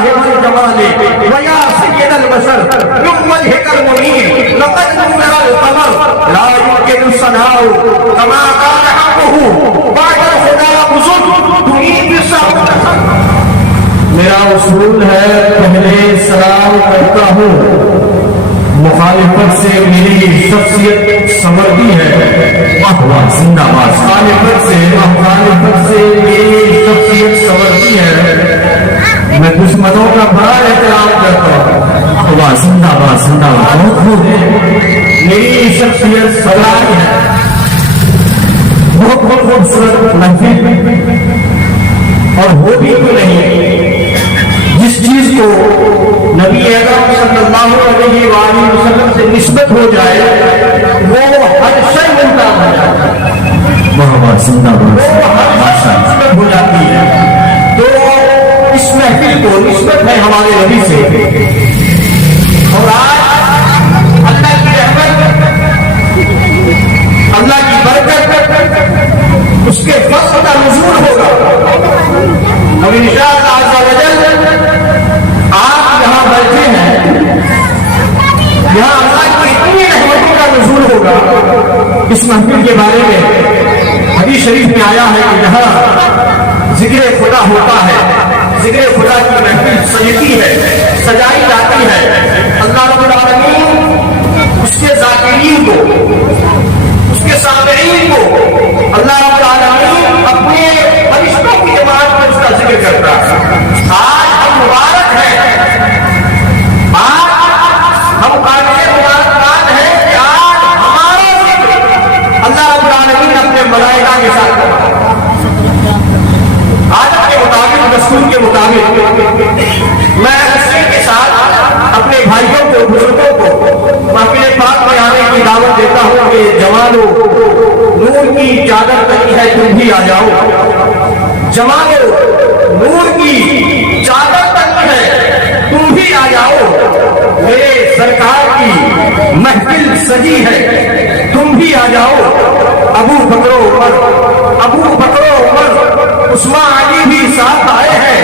صاحب الجمال ویا سید البشر من وجهك المنیر لقد نور القمر لا يمكن الصناع كما كان حقه بعد الخدا بزرگ تريد الصبر. میرا اصول ہے پہلے سلام کرتا ہوں، مخالفت سے میری شخصیت سنورتی ہے. واہ واہ زندہ باد. مخالفت سے میری شخصیت سنورتی ہے. میں دشمنوں کا بڑا احترام کرتا ہوں. واہ زندہ باد زندہ باد. بہت خوب ہے. میری شخصیت سنورتی ہے. بہت خوبصورت محفل اور وہ بھی تو نہیں جس چیز کو نبی اکرم صلی اللہ علیہ وآلہ وسلم سے نسبت ہو جائے وہ ہر شے ملتا ہو جاتا ہے. محمد زندہ باد. وہ ہر شے نسبت ہو جاتی ہے. تو اس محفل کو نسبت ہے ہمارے نبی سے. اور آج اللہ کی رحمت، اللہ کی برکت، اس کے فضل کا نزول ہوگا. اور انشاءاللہ عز و جل آپ یہاں بیٹھے ہیں، یہاں اللہ کی اتنی رحمتوں کا نزول ہوگا. اس محفل کے بارے میں حدیث شریف میں آیا ہے کہ جہاں ذکر خدا ہوتا ہے، ذکر خدا کی محفل سجتی ہے، سجائی جاتی ہے. اللہ رب العالمین اس کے ذاکرین کو، اس کے سامعین کو اللہ رب العالمین اپنے فرشتوں کی جماعت میں اس کا ذکر کرتا ہے. آج ہم مبارک ہیں، آج ہم قابل مبارکباد ہیں کہ آج ہمارا ذکر اللہ رب العالمین اپنے ملائکہ کے ساتھ کرتا ہے. عادت کے مطابق، دستور کے مطابق میں اسی کے ساتھ اپنے بھائیوں کو، بزرگوں کو محفل پاک میں آنے کی دعوت دیتا ہوں کہ جوانو نور کی چادر تنی ہے تم بھی آ جاؤ. جوانو نور کی چادر تنی ہے تم بھی آ جاؤ. میرے سرکار کی محفل سجی ہے تم بھی آ جاؤ. ابو بکر و عمر، ابو بکر و عمر، عثمان علی بھی ساتھ آئے ہیں.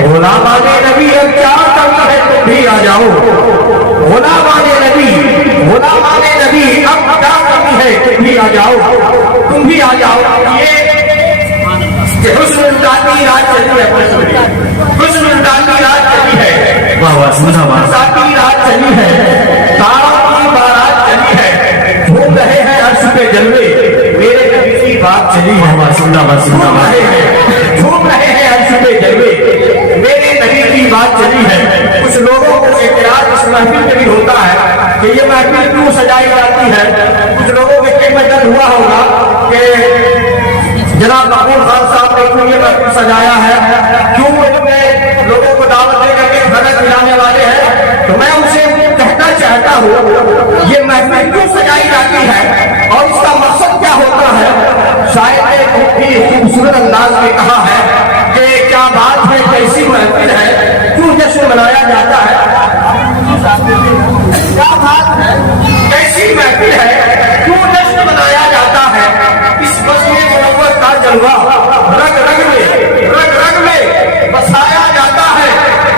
غلامان نبی اب کیا کرنا ہے تم بھی آ جاؤ. غلامان نبی اب کیا کرنی ہے تم بھی آ جاؤ. تم بھی آ جاؤ. یہ حسن الدانی رات چلی ہے، حسن الدانی رات چلی ہے، ذاتی رات چلی ہے، تاروں کی بارات چلی ہے. جھوم رہے ہیں عرش پہ جلوے، میرے نبی کی بات چلی ہے. جھوم رہے ہیں عرش پہ جلوے، میرے نبی کی بات چلی ہے. کچھ لوگوں کو اعتراض اس محفل میں بھی ہوتا ہے کہ یہ محفل کیوں سجائی جاتی ہے. کچھ لوگوں کے مجد ہوا ہوگا کہ جناب مقبول خان صاحب نے کیوں یہ محفل سجایا ہے، کیوں اتنے لوگوں کو دعوت دے کر کے بھگت ملانے والے ہیں. تو میں ان سے کہنا چاہتا ہوں یہ محفل کیوں سجائی جاتی ہے اور اس کا مقصد کیا ہوتا ہے. شاید نے بہت ہی خوبصورت انداز میں کہا ہے کہ کیا بات ہے، کیسی محفل ہے، کیوں جشن منایا جاتا ہے. کیا بات ہے، کیسی محفل ہے، کیوں جشن منایا جاتا ہے. اس بزم منور کا جلوہ رگ رگ میں بسایا جاتا ہے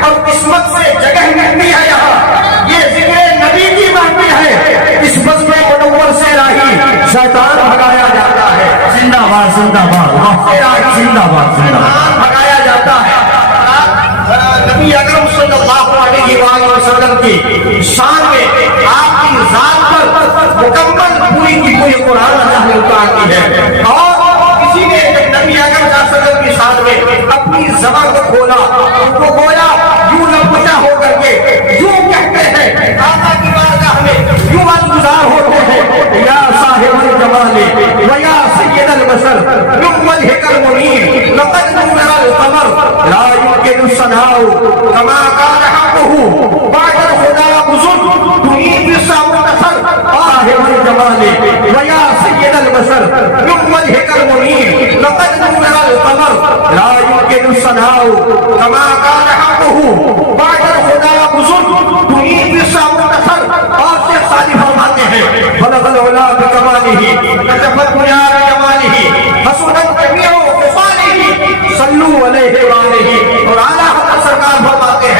اور قسمت سے جگہ ملتی ہے. یہاں یہ ذکر نبی کی محفل ہے. اس بزم منور سے راہی شیطان بھگایا جاتا ہے. زندہ باد زندہ باد زندہ باد بھگایا جاتا ہے. نبی اکرم صلی اللہ علیہ وآلہ وسلم کی شان میں، آپ کی ذات پر مکمل پوری کی پوری قرآن اللہ نے اتارتی ہے. اور کسی نے جب نبی اکرم صلی اللہ علیہ وسلم کی شان میں اپنی زبان کو کھولا، ان کو گویا یوں لپٹا ہو کر کے یوں کہتے ہیں، آقا کی بارگاہ میں یوں گزار ہوتے ہیں، یا صاحب الجمال ویا سید البشر من وجهك المنیر لقد نور القمر لا يمكن الصناع كما كان حقه بعد الخدا بزرگ تريد الصبر صاحب الجمال ويا سيد البشر من وجهك المنیر لقد نور القمر لا يمكن الصناع كما كان حقه بعد الخدا بزرگ تريد الصبر. اور شیخ صالح فرماتے ہیں بلغ العلا بکمالہ کشف الدنیا بجمالہ حسنت جمیع خصالہ صلو علیہ وآلہ. اور اعلیٰ حضرت سرکار فرماتے ہیں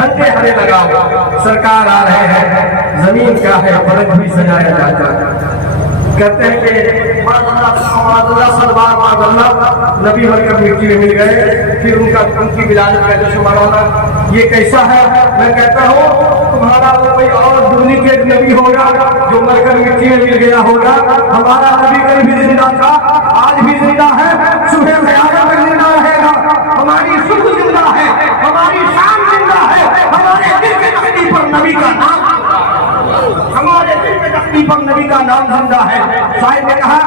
جھنڈے ہرے لگاؤ، سرکار آ رہے ہیں، زمین کیا ہے فلک بھی سجایا جاتا ہے۔ کہتے ہیں کہ نبی بن کر مٹی میں مل گئے، پھر ان کی ولادت کا جشن منانا یہ کیسا ہے؟ میں کہتا ہوں تمہارا وہ کوئی اور ڈپلیکیٹ نبی ہوگا جو مر کر مٹی میں مل گیا ہوگا، ہمارا نبی کہیں بھی زندہ تھا، آج بھی زندہ ہے، صبح قیامت تک زندہ رہے گا، ہماری صبح زندہ ہے، ہماری شام زندہ ہے، ہمارے دل کے تختی پر نبی کا نام، ہمارے دل کے تختی پر نبی کا نام زندہ ہے۔ شاید نے کہا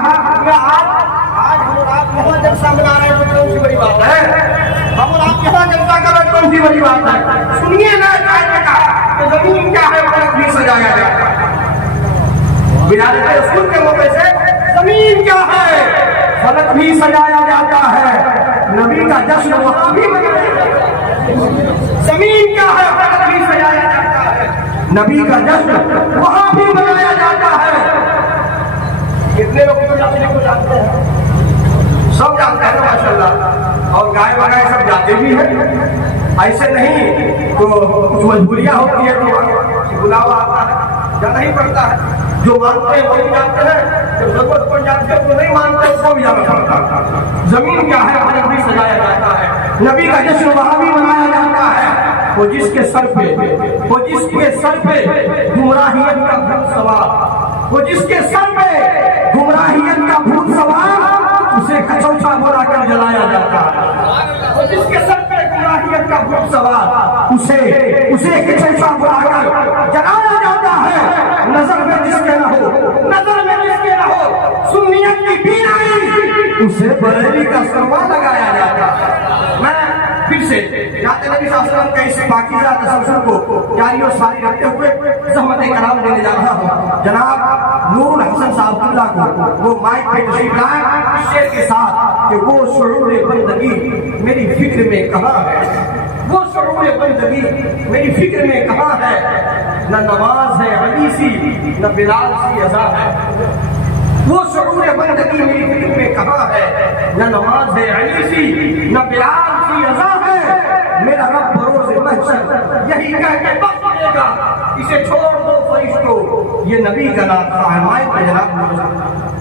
آج ہم اور آپ یہاں جلسہ منا رہے ہیں تو کون سی بڑی بات ہے؟ ہم اور آپ یہاں جلسہ کر رہے ہیں کون سی بڑی بات ہے؟ سنیے نا، شاید نے کہا کہ زمین کیا ہے فلک بھی سجایا جاتا ہے۔ ولادت رسول کے موقع سے زمین کیا ہے فلک بھی سجایا جاتا ہے، نبی کا جشن وہاں بھی منایا جاتا ہے۔ زمین کیا ہے فلک بھی سجایا جاتا ہے، نبی کا جشن وہاں بھی منایا جاتا ہے۔ کتنے لوگ کو جانتے ہیں؟ سب جانتے ہیں نا ماشاءاللہ، اور گائے بگائے سب جاتے بھی ہیں، ایسے نہیں تو کچھ مجبوریاں ہوتی ہے تو بلاوا آتا ہے، جانا ہی پڑتا ہے۔ جو مانتے ہیں وہی جانتے ہیں، جب ضرورت پڑ جاتی ہے تو نہیں مانتے اس کو بھی جانا پڑتا ہے۔ زمین کیا ہے فلک بھی سجایا جاتا ہے، نبی کا جشن وہاں بھی منایا جاتا ہے۔ وہ جس کے سر پہ گمراہیت کا بھوت سوار، وہ جس کے سر پہ گمراہیت کا بھوت سوار، اسے کچوچا بولا کر جلایا جاتا ہے۔ وہ جس کے سر پہ گمراہیت کا بھوت سوار، اسے کچوچا بولا کر جلایا جاتا ہے۔ نظر میں جس کے نہ ہو سنیت کی بینائی، اسے بریلی کا سرما لگایا جاتا ہے۔ میں پھر سے جاتے نبی صلی اللہ علیہ وسلم کے اس پاکیزہ تسلسل کو جاری و ساری رکھتے ہوئے زحمت کلام دینے جا رہا ہوں۔ جناب نور الحسن صاحب اللہ کو وہ مائک پہ تشریف لائے اس شعر کے ساتھ کہ وہ شعور بندگی میری فکر میں کہاں ہے، وہ شعور بندگی میری فکر میں کہاں ہے، نہ نماز ہے علی سی نہ بلال سی اذا ہے، وہ شعور بندگی میری فکر میں کہاں ہے، نہ نماز ہے علی سی نہ بلال سی اذا ہے، میرا رب بروز محشر یہی کہہ کے بخش دے گا، اسے چھوڑ دو فرشتوں یہ نبی کا نام تھا۔ مائک پہ جناب